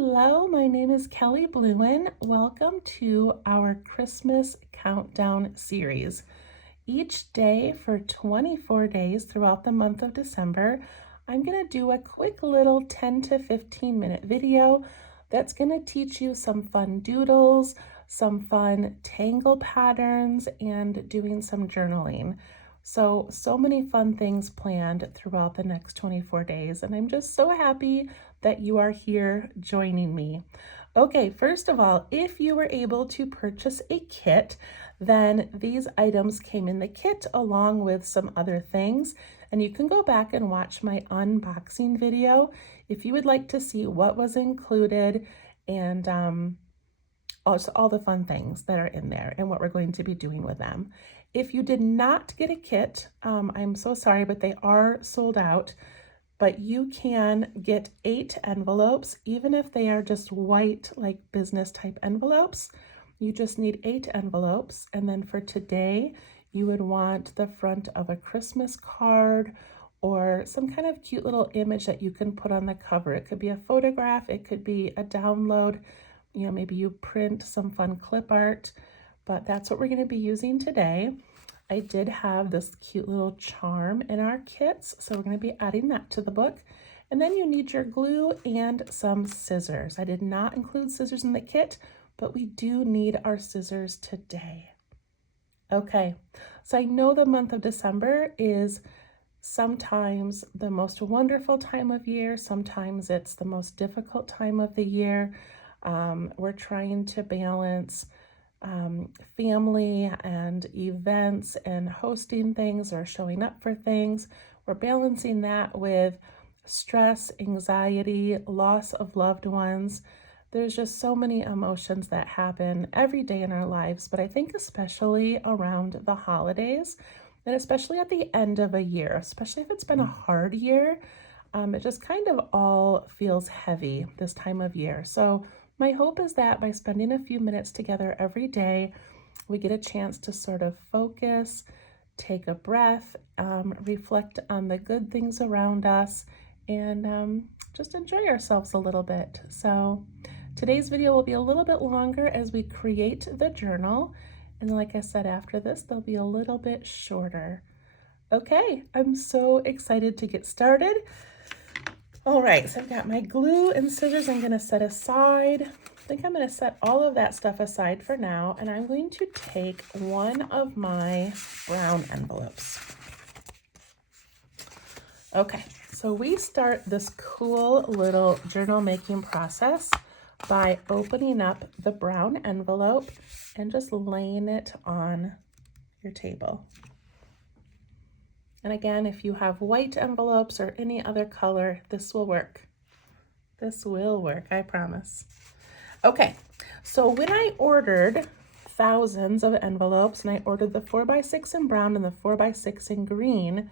Hello, my name is Kelly Bluen. Welcome to our Christmas Countdown series. Each day for 24 days throughout the month of December, I'm going to do a quick little 10 to 15 minute video that's going to teach you some fun doodles, some fun tangle patterns, and doing some journaling. So many fun things planned throughout the next 24 days, and I'm just so happy that you are here joining me. Okay, first of all, if you were able to purchase a kit, then these items came in the kit along with some other things, and you can go back and watch my unboxing video if you would like to see what was included and also all the fun things that are in there and what we're going to be doing with them. If you did not get a kit, I'm so sorry, but they are sold out. But you can get 8 envelopes, even if they are just white, like business type envelopes. You just need 8 envelopes. And then for today, you would want the front of a Christmas card or some kind of cute little image that you can put on the cover. It could be a photograph, it could be a download, maybe you print some fun clip art, but that's what we're going to be using today. I did have this cute little charm in our kits, so we're going to be adding that to the book. And then you need your glue and some scissors. I did not include scissors in the kit, but we do need our scissors today. Okay, so I know the month of December is sometimes the most wonderful time of year. Sometimes it's the most difficult time of the year. We're trying to balance family and events and hosting things or showing up for things. We're balancing that with stress, anxiety, loss of loved ones. There's just so many emotions that happen every day in our lives, but I think especially around the holidays and especially at the end of a year, especially if it's been a hard year, it just kind of all feels heavy this time of year. So my hope is that by spending a few minutes together every day, we get a chance to sort of focus, take a breath, reflect on the good things around us, and just enjoy ourselves a little bit. So today's video will be a little bit longer as we create the journal. And like I said, after this, they'll be a little bit shorter. Okay, I'm so excited to get started. All right, so I've got my glue and scissors I'm going to set aside. I think I'm going to set all of that stuff aside for now, and I'm going to take one of my brown envelopes. Okay, so we start this cool little journal making process by opening up the brown envelope and just laying it on your table. And again, if you have white envelopes or any other color, this will work. This will work, I promise. Okay, so when I ordered thousands of envelopes and I ordered the 4x6 in brown and the 4x6 in green,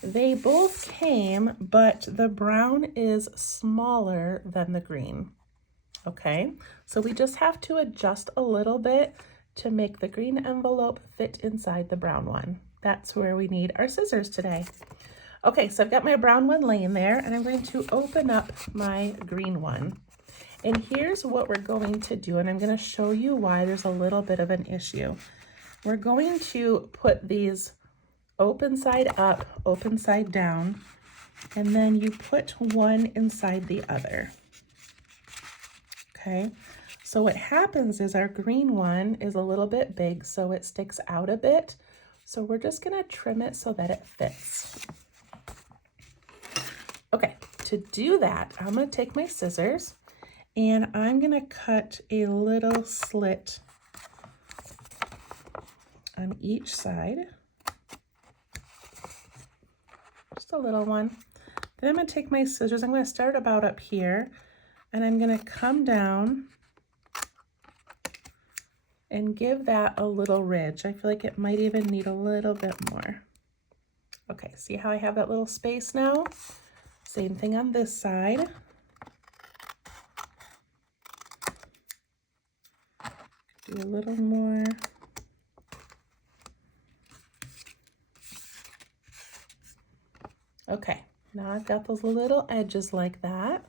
they both came, but the brown is smaller than the green. Okay, so we just have to adjust a little bit to make the green envelope fit inside the brown one. That's where we need our scissors today. Okay, so I've got my brown one laying there, and I'm going to open up my green one. And here's what we're going to do, and I'm going to show you why there's a little bit of an issue. We're going to put these open side up, open side down, and then you put one inside the other. Okay, so what happens is our green one is a little bit big, so it sticks out a bit. So we're just gonna trim it so that it fits. Okay, to do that, I'm gonna take my scissors and I'm gonna cut a little slit on each side. Just a little one. Then I'm gonna take my scissors, I'm gonna start about up here, and I'm gonna come down and give that a little ridge. I feel like it might even need a little bit more. Okay, see how I have that little space now? Same thing on this side. Do a little more. Okay, now I've got those little edges like that.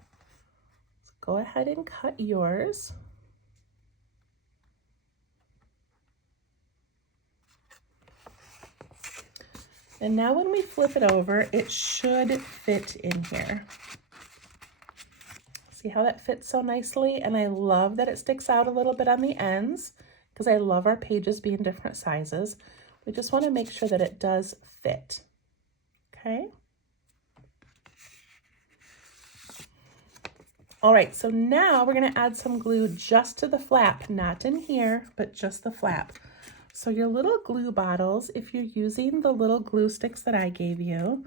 go ahead and cut yours. And now when we flip it over, it should fit in here. See how that fits so nicely? And I love that it sticks out a little bit on the ends because I love our pages being different sizes. We just want to make sure that it does fit. Okay. All right, so now we're going to add some glue just to the flap, not in here, but just the flap. So your little glue bottles, if you're using the little glue sticks that I gave you,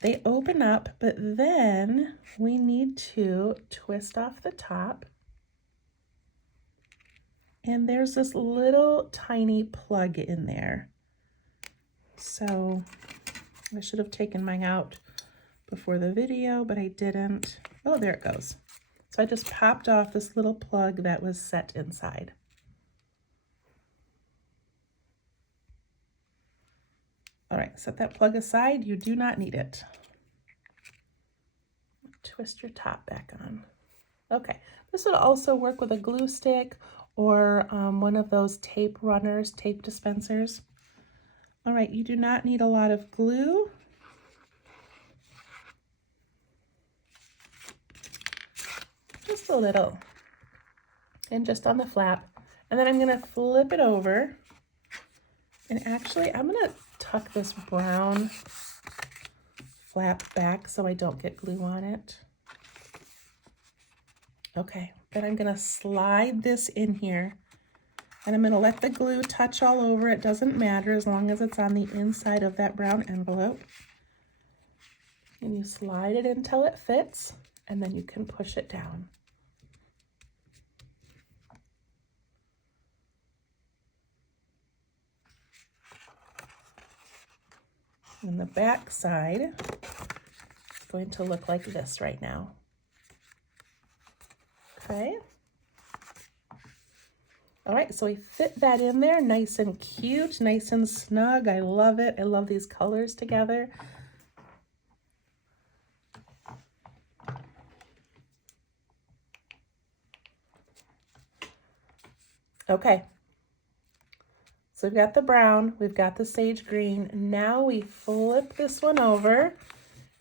they open up, but then we need to twist off the top. And there's this little tiny plug in there. So I should have taken mine out before the video, but I didn't. Oh, there it goes. So I just popped off this little plug that was set inside. All right, set that plug aside. You do not need it. Twist your top back on. Okay, this would also work with a glue stick or one of those tape runners, tape dispensers. All right, you do not need a lot of glue. Just a little. And just on the flap. And then I'm gonna flip it over. And actually, I'm gonna tuck this brown flap back so I don't get glue on it. Okay, then I'm gonna slide this in here and I'm gonna let the glue touch all over. It doesn't matter as long as it's on the inside of that brown envelope. And you slide it until it fits and then you can push it down. And the back side is going to look like this right now. Okay. All right, so we fit that in there nice and cute, nice and snug. I love it. I love these colors together. Okay. So we've got the brown, we've got the sage green. Now we flip this one over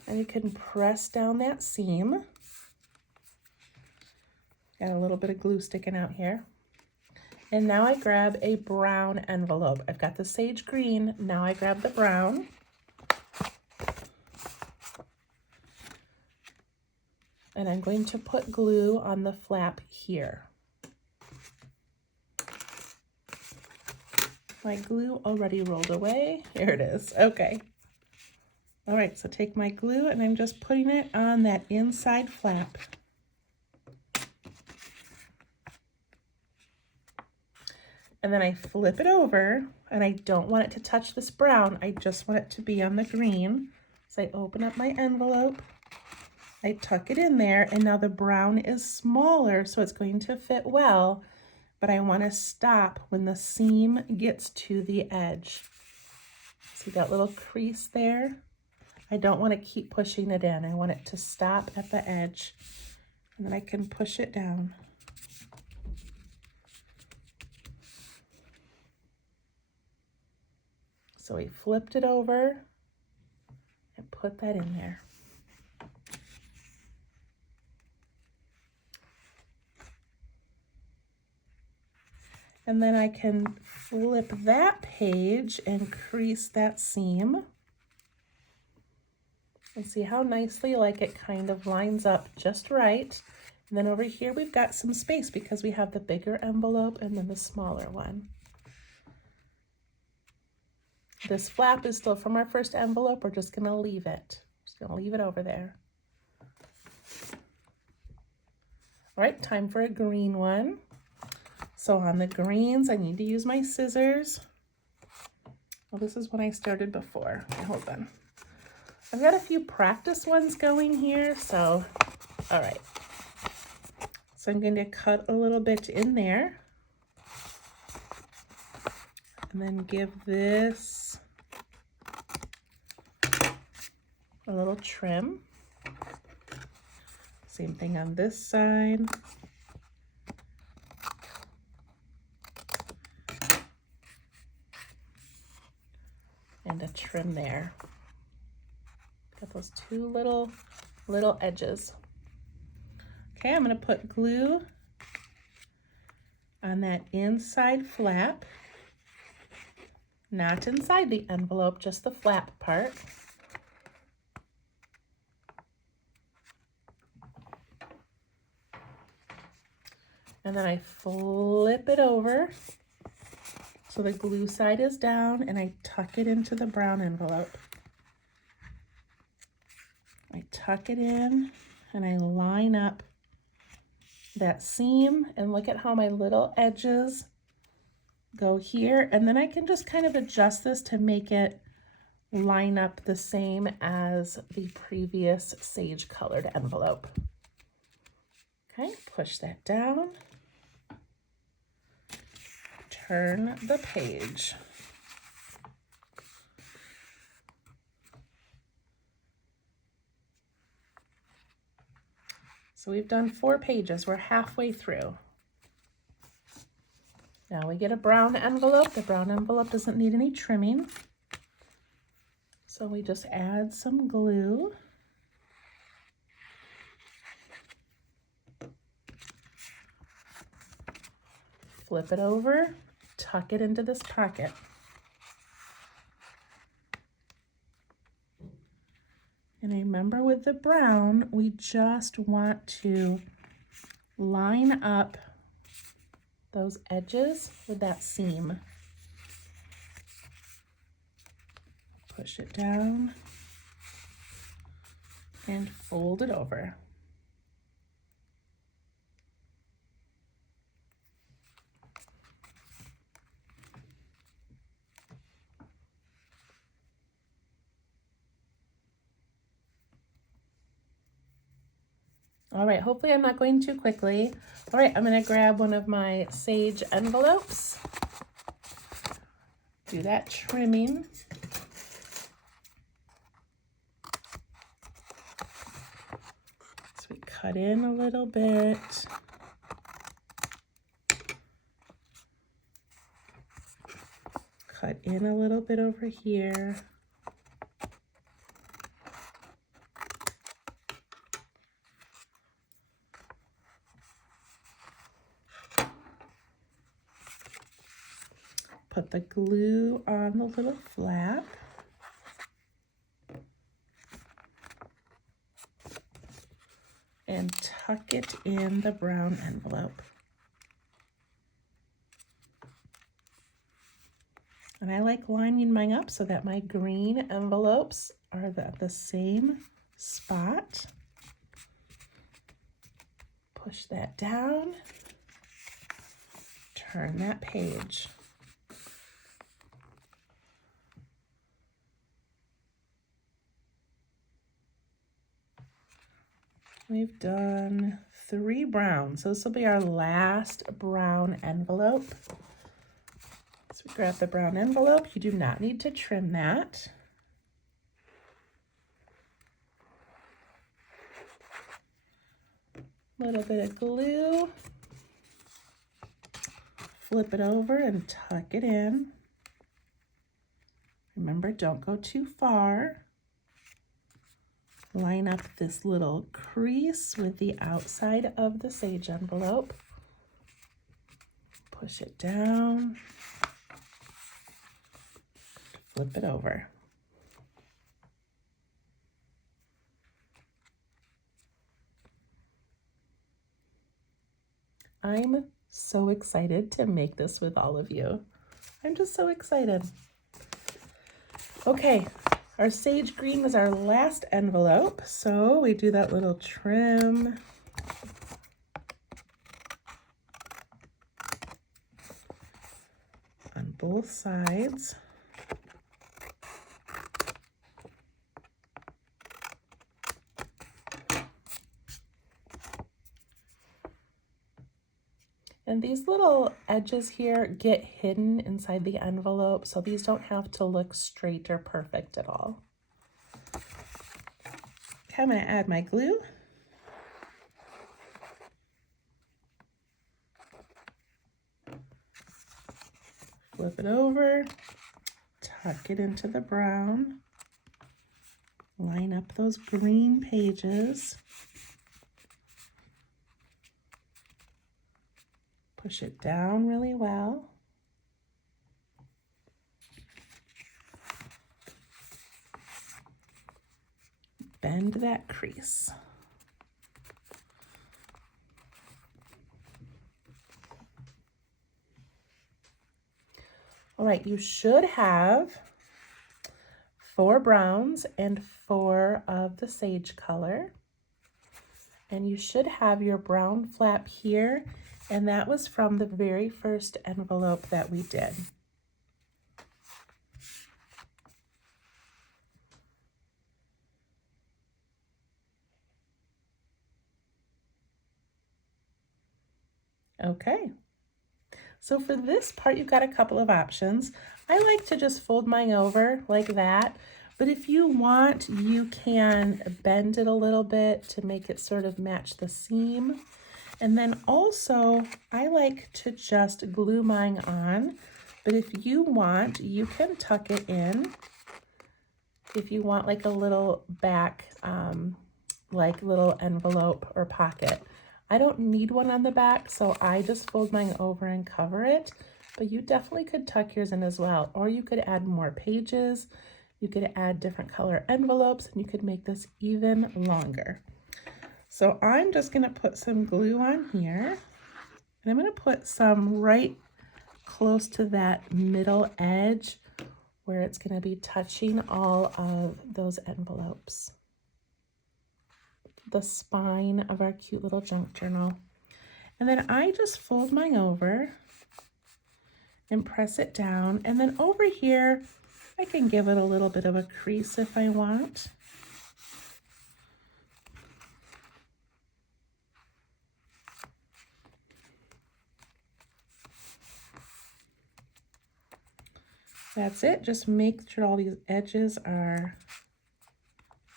and you can press down that seam. Got a little bit of glue sticking out here. And now I grab a brown envelope. I've got the sage green, now I grab the brown. And I'm going to put glue on the flap here. My glue already rolled away. Here it is. Okay. All right, so take my glue and I'm just putting it on that inside flap. And then I flip it over and I don't want it to touch this brown. I just want it to be on the green. So I open up my envelope, I tuck it in there, and now the brown is smaller, so it's going to fit well. But I want to stop when the seam gets to the edge. See that little crease there? I don't want to keep pushing it in. I want it to stop at the edge. And then I can push it down. So we flipped it over and put that in there. And then I can flip that page and crease that seam. And see how nicely like it kind of lines up just right. And then over here we've got some space because we have the bigger envelope and then the smaller one. This flap is still from our first envelope. We're just gonna leave it. Just gonna leave it over there. All right, time for a green one. So on the greens, I need to use my scissors. Well, this is when I started before. Okay, hold on. I've got a few practice ones going here, so, all right. So I'm going to cut a little bit in there. And then give this a little trim. Same thing on this side. And a trim there. Got those two little edges. Okay, I'm going to put glue on that inside flap, not inside the envelope, just the flap part. And then I flip it over so the glue side is down, and I tuck it into the brown envelope. I tuck it in and I line up that seam, and look at how my little edges go here, and then I can just kind of adjust this to make it line up the same as the previous sage colored envelope. Okay, push that down, turn the page. So we've done 4 pages, we're halfway through. Now we get a brown envelope. The brown envelope doesn't need any trimming. So we just add some glue. Flip it over, tuck it into this pocket. And remember, with the brown, we just want to line up those edges with that seam. Push it down and fold it over. All right, hopefully I'm not going too quickly. All right, I'm gonna grab one of my sage envelopes, do that trimming. So we cut in a little bit. Cut in a little bit over here. Put the glue on the little flap. And tuck it in the brown envelope. And I like lining mine up so that my green envelopes are at the same spot. Push that down. Turn that page. We've done 3 browns. So this will be our last brown envelope. So we grab the brown envelope. You do not need to trim that. A little bit of glue. Flip it over and tuck it in. Remember, don't go too far. Line up this little crease with the outside of the sage envelope. Push it down. Flip it over. I'm so excited to make this with all of you. I'm just so excited. Okay. Our sage green was our last envelope, so we do that little trim. On both sides. And these little edges here get hidden inside the envelope, so these don't have to look straight or perfect at all. Okay, I'm going to add my glue. Flip it over, tuck it into the brown, line up those green pages, push it down really well. Bend that crease. All right, you should have 4 browns and 4 of the sage color. And you should have your brown flap here, and that was from the very first envelope that we did. Okay. So for this part, you've got a couple of options. I like to just fold mine over like that, but if you want, you can bend it a little bit to make it sort of match the seam. And then also, I like to just glue mine on, but if you want, you can tuck it in. If you want like a little back, like little envelope or pocket. I don't need one on the back, so I just fold mine over and cover it, but you definitely could tuck yours in as well, or you could add more pages, you could add different color envelopes, and you could make this even longer. So I'm just gonna put some glue on here, and I'm gonna put some right close to that middle edge where it's gonna be touching all of those envelopes. The spine of our cute little junk journal. And then I just fold mine over and press it down. And then over here, I can give it a little bit of a crease if I want. That's it. Just make sure all these edges are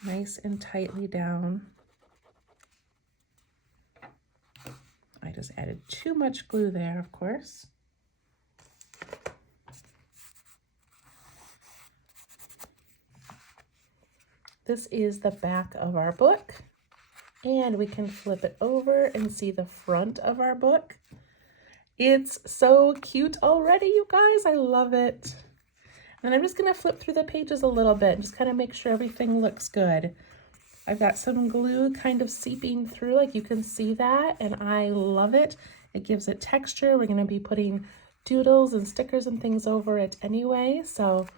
nice and tightly down. I just added too much glue there, of course. This is the back of our book, and we can flip it over and see the front of our book. It's so cute already, you guys. I love it. And I'm just gonna flip through the pages a little bit and just kind of make sure everything looks good. I've got some glue kind of seeping through, like you can see that, and I love it. It gives it texture. We're gonna be putting doodles and stickers and things over it anyway, so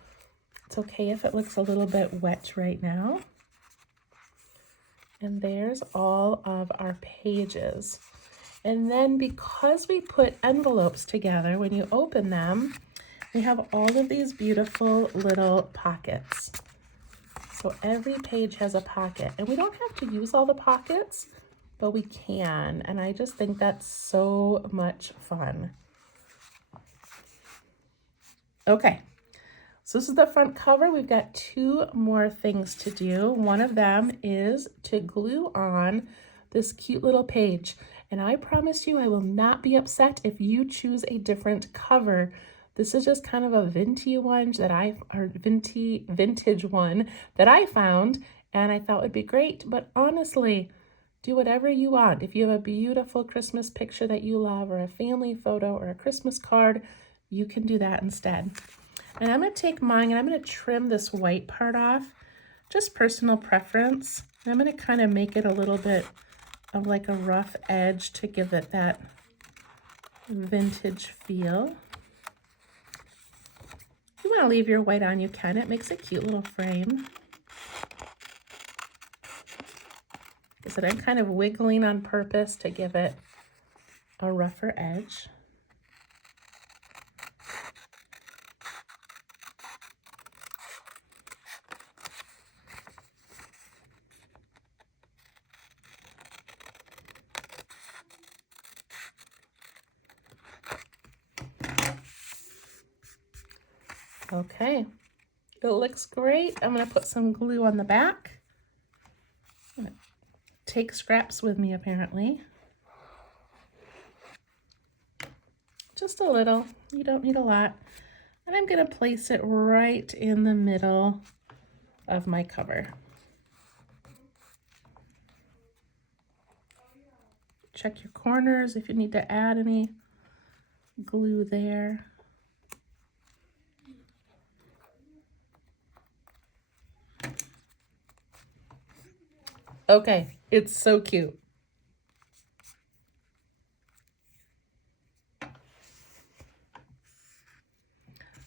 it's okay if it looks a little bit wet right now. And there's all of our pages. And then because we put envelopes together, when you open them, we have all of these beautiful little pockets. So every page has a pocket, and we don't have to use all the pockets, but we can. And I just think that's so much fun. Okay, so this is the front cover. We've got 2 more things to do. One of them is to glue on this cute little page. And I promise you, I will not be upset if you choose a different cover. This is just kind of a vintage one that vintage one that I found, and I thought would be great. But honestly, do whatever you want. If you have a beautiful Christmas picture that you love, or a family photo, or a Christmas card, you can do that instead. And I'm going to take mine and I'm going to trim this white part off, just personal preference. And I'm going to kind of make it a little bit of like a rough edge to give it that vintage feel. If you want to leave your white on, you can. It makes a cute little frame. Like I said, I'm kind of wiggling on purpose to give it a rougher edge. Okay, it looks great. I'm going to put some glue on the back. I'm going to take scraps with me, apparently. Just a little. You don't need a lot. And I'm going to place it right in the middle of my cover. Check your corners if you need to add any glue there. Okay, it's so cute.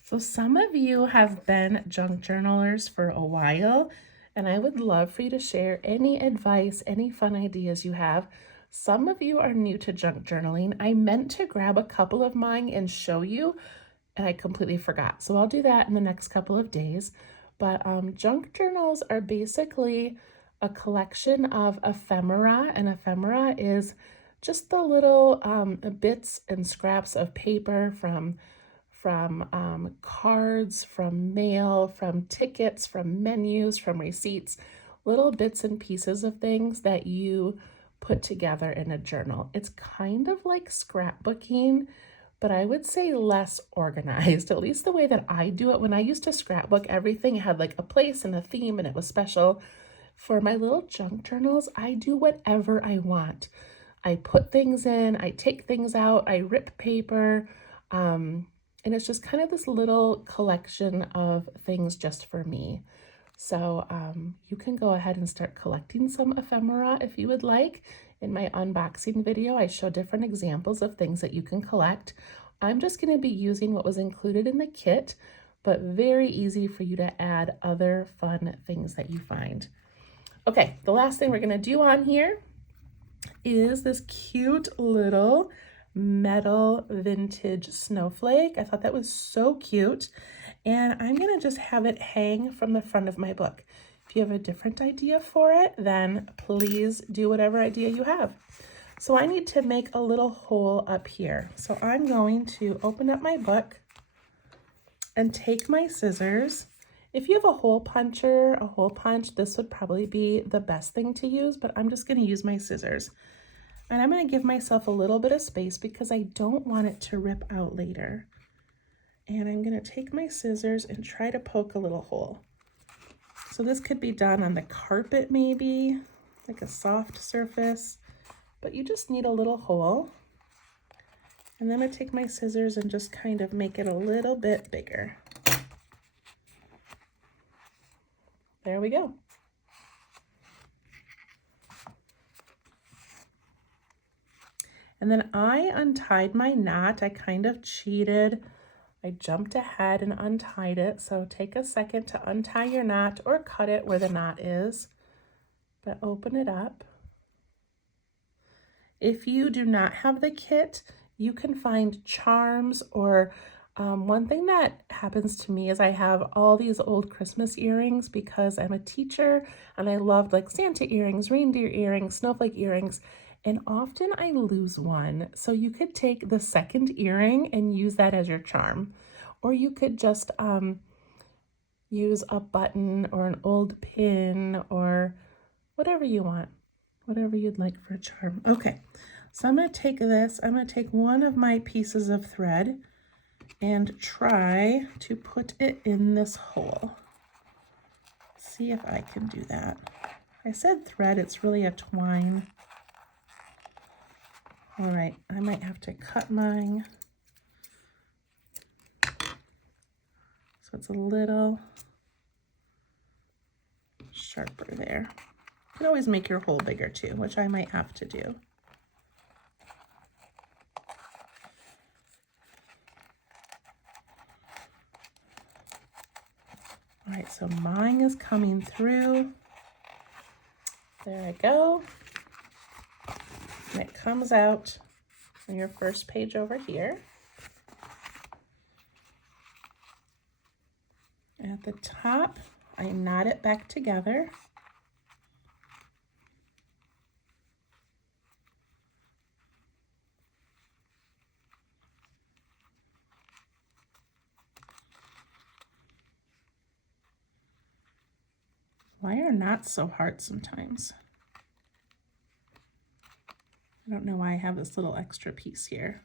So some of you have been junk journalers for a while, and I would love for you to share any advice, any fun ideas you have. Some of you are new to junk journaling. I meant to grab a couple of mine and show you, and I completely forgot. So I'll do that in the next couple of days. But junk journals are basically a collection of ephemera, and ephemera is just the little bits and scraps of paper from cards, from mail, from tickets, from menus, from receipts, little bits and pieces of things that you put together in a journal. It's kind of like scrapbooking, but I would say less organized, at least the way that I do it. When I used to scrapbook, everything had like a place and a theme and it was special. For my little junk journals, I do whatever I want. I put things in, I take things out, I rip paper, and it's just kind of this little collection of things just for me. So you can go ahead and start collecting some ephemera if you would like. In my unboxing video, I show different examples of things that you can collect. I'm just going to be using what was included in the kit, but very easy for you to add other fun things that you find. Okay, the last thing we're going to do on here is this cute little metal vintage snowflake. I thought that was so cute, and I'm gonna just have it hang from the front of my book. If you have a different idea for it, then please do whatever idea you have. So I need to make a little hole up here. So I'm going to open up my book and take my scissors. If you have a hole puncher, a hole punch, this would probably be the best thing to use, but I'm just gonna use my scissors. And I'm going to give myself a little bit of space because I don't want it to rip out later. And I'm going to take my scissors and try to poke a little hole. So this could be done on the carpet maybe, like a soft surface, but you just need a little hole. And then I take my scissors and just kind of make it a little bit bigger. There we go. And then I untied my knot. I kind of cheated. I jumped ahead and untied it. So take a second to untie your knot or cut it where the knot is, but open it up. If you do not have the kit, you can find charms or one thing that happens to me is I have all these old Christmas earrings because I'm a teacher and I loved like Santa earrings, reindeer earrings, snowflake earrings, and often I lose one. So you could take the second earring and use that as your charm. Or you could just use a button or an old pin or whatever you want, whatever you'd like for a charm. Okay, so I'm going to take this, I'm going to take one of my pieces of thread and try to put it in this hole. See if I can do that. I said thread, it's really a twine. All right, I might have to cut mine. So it's a little sharper there. You can always make your hole bigger too, which I might have to do. All right, so mine is coming through. There I go. And it comes out on your first page over here. At the top, I knot it back together. Why are knots so hard sometimes? I don't know why I have this little extra piece here.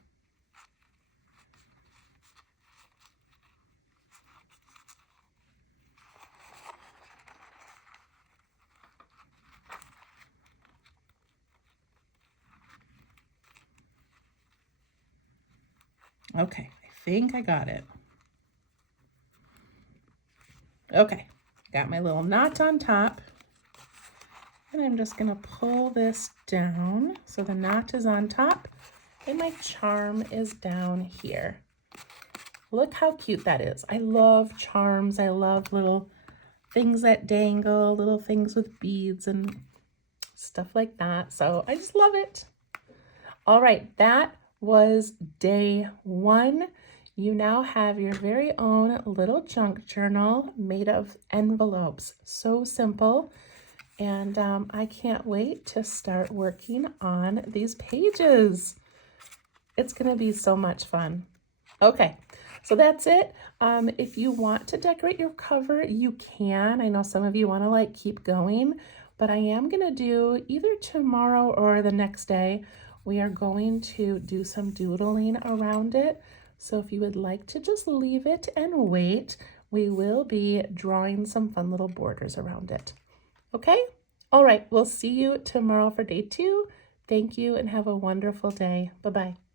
Okay, I think I got it. Okay, got my little knot on top. And I'm just gonna pull this down so the knot is on top and my charm is down here. Look how cute that is. I love charms. I love little things that dangle, little things with beads and stuff like that. So I just love it. All right, that was day 1. You now have your very own little junk journal made of envelopes. So simple. And I can't wait to start working on these pages. It's gonna be so much fun. Okay, so that's it. If you want to decorate your cover, you can. I know some of you wanna like keep going, but I am gonna do either tomorrow or the next day, we are going to do some doodling around it. So if you would like to just leave it and wait, we will be drawing some fun little borders around it. Okay? All right, we'll see you tomorrow for day 2. Thank you and have a wonderful day. Bye-bye.